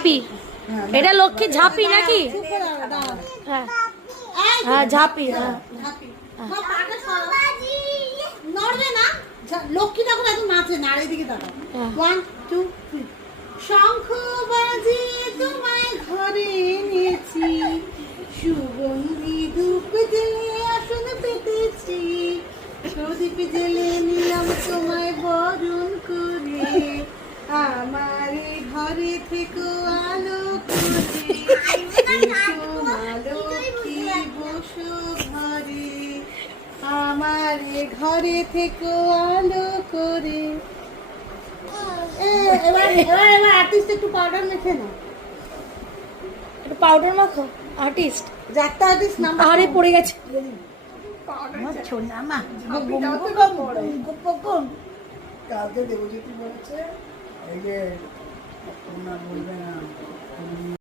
ঝাঁপি, এটা লক্ষ্মী ঝাঁপি নাকি? হ্যাঁ হ্যাঁ ঝাঁপি, হ্যাঁ নড়বে না। লক্ষ্মী ঠাকুর এখন নাচে না, আর এদিকে দাঁড়াও। 1 2 3 শঙ্খ বাজিয়ে তোমায় ঘরে এনেছি, সুগন্ধি ধূপ জ্বেলে আসন পেতেছি, প্রদীপ জ্বেলে নিলাম তোমায় বরণ করে, আমার ঘরে থেকে আলো করে, এসো মা লক্ষ্মী বসো ঘরে, আমার ঘরে থেকে আলো করে। এবার আর্টিস্ট একটু পাউডার মেখে নাও। একটু পাউডার মাখো আর্টিস্ট। যাত্রা আর্টিস্ট নাম আরে পড়ে গেছে। কালকে দেবজ্যোতি বলেছে এই যে না বলবে না